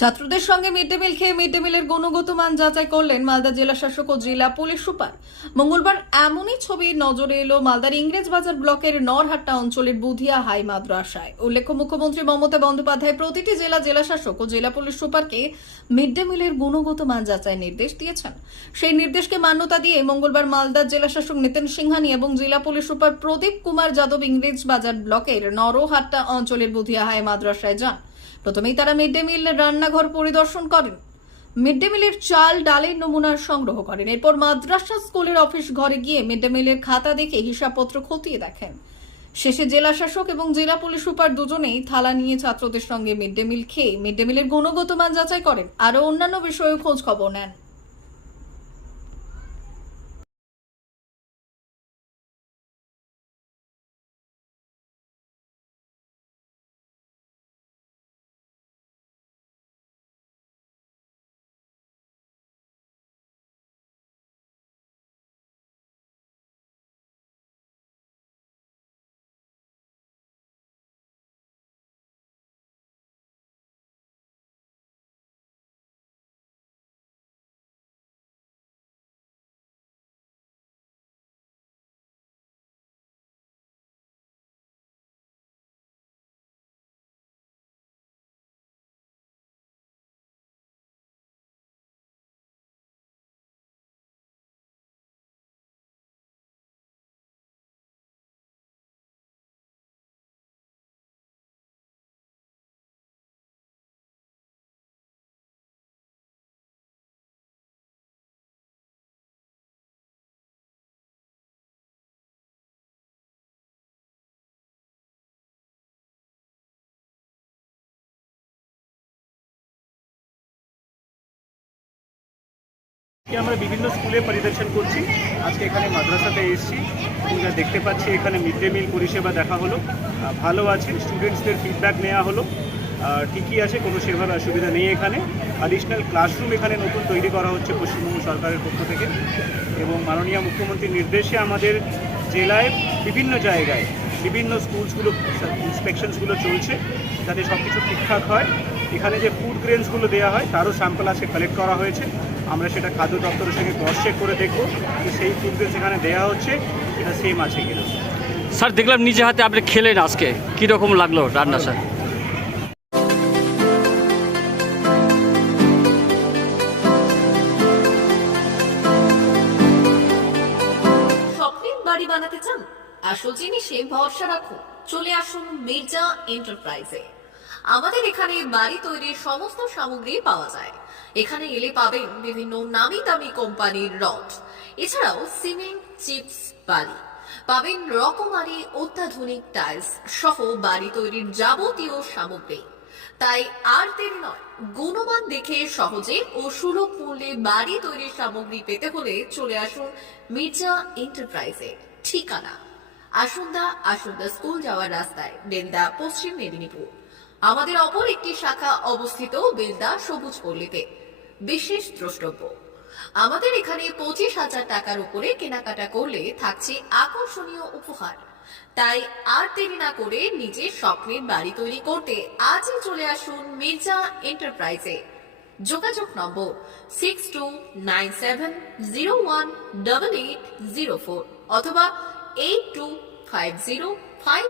ছাত্রদের সঙ্গে mid day meal খেয়ে মিড ডে মিলের গুণগত মান যাচাই করলেন মালদা জেলা শাসক ও জেলা পুলিশ সুপার। মঙ্গলবার এমনই ছবি নজরে এলো মালদার ইংরেজ বাজার ব্লকের নরহাট্টা অঞ্চলের বুধিয়া হাই মাদ্রাসায়। উল্লেখ্য, মুখ্যমন্ত্রী মমতা বন্দ্যোপাধ্যায় প্রতিটি জেলা জেলা শাসক ও জেলা পুলিশ সুপারকে মিড ডে মিলের গুণগত মান যাচাই নির্দেশ দিয়েছেন। সেই নির্দেশকে মান্যতা দিয়ে মঙ্গলবার মালদার জেলা শাসক নিতেন সিংহানি এবং জেলা পুলিশ সুপার প্রদীপ কুমার যাদব ইংরেজ বাজার ব্লকের নরহাট্টা অঞ্চলের বুধিয়া হাই মাদ্রাসায় যান। প্রথমেই তারা মিড ডে মিল রান্নাঘর পরিদর্শন করেন। মিড ডে মিলের চাল, ডালের নমুনা সংগ্রহ করেন। এরপর মাদ্রাসা স্কুলের অফিস ঘরে গিয়ে মিড ডে মিলের খাতা দেখে হিসাবপত্র খতিয়ে দেখেন। শেষে জেলা শাসক এবং জেলা পুলিশ সুপার দুজনেই থালা নিয়ে ছাত্রদের সঙ্গে মিড ডে মিল খেয়ে মিড ডে মিলের গুণগত মান যাচাই করেন। আরও অন্যান্য বিষয়ে খোঁজ খবর নেন। আজকে আমরা বিভিন্ন স্কুলে পরিদর্শন করছি। আজকে এখানে মাদ্রাসাতে এসেছি। যা দেখতে পাচ্ছি এখানে মিড ডে মিল পরিষেবা দেখা হলো। ভালো আছে স্টুডেন্টসদের ফিডব্যাক নেওয়া হলো। ঠিকই আছে, কোনো সেভাবে অসুবিধা নেই এখানে। অ্যাডিশনাল ক্লাসরুম এখানে নতুন তৈরি করা হচ্ছে পশ্চিমবঙ্গ সরকারের পক্ষ থেকে। এবং মাননীয় মুখ্যমন্ত্রীর নির্দেশে আমাদের জেলায় বিভিন্ন জায়গায় বিভিন্ন স্কুলসগুলো ইন্সপেকশনসগুলো চলছে যাতে সব কিছু ঠিকঠাক হয়। এখানে যে ফুড গ্রেনসগুলো দেওয়া হয় তারও স্যাম্পল আজকে কালেক্ট করা হয়েছে। আমরা সেটা খাদ্য দপ্তরের সঙ্গে ক্রস চেক করে দেখব যে সেই ফুড গ্রেনস এখানে দেওয়া হচ্ছে এটা সেম আছে কিনা। স্যার দেখলাম নিজে হাতে আপনি খেলেন আজকে। কি রকম লাগল রান্না স্যার? বাড়ি বানাতে চান? আসল জিনিসে ভরসা রাখুন। চলে আসুন মির্জা এন্টারপ্রাইজে। আমাদের এখানে বাড়ি তৈরির সমস্ত সামগ্রী পাওয়া যায়। এখানে এলে পাবেন বিভিন্ন নামি দামি কোম্পানির রড। এছাড়াও সিমেন্ট, চিপস, বালি। পাবেন রকমারি অত্যাধুনিক টাইলস সহ বাড়ি তৈরির যাবতীয় সামগ্রী। তাই আর দেরি নয়, গুণমান দেখে সহজে ও সুলভ মূল্যে বাড়ি তৈরির সামগ্রী পেতে হলে চলে আসুন মির্জা এন্টারপ্রাইজে। ঠিকানা আসুন্দা আসুন্দা স্কুল যাওয়ার রাস্তায়, বেলদা, পশ্চিম মেদিনীপুর। আমাদের অপর একটি শাখা অবস্থিত বেলদা সবুজ পল্লীতে। বিশেষ দ্রষ্টব্য, আমাদের এখানে পঁচিশ হাজার টাকার উপরে কেনাকাটা করলে থাকছে আকর্ষণীয় উপহার। তাই আর দেরি না করে নিজের স্বপ্নের বাড়ি তৈরি করতে আজই চলে আসুন মির্জা এন্টারপ্রাইজে। যোগাযোগ number six two nine seven zero one double eight zero four অথবা eight two five zero five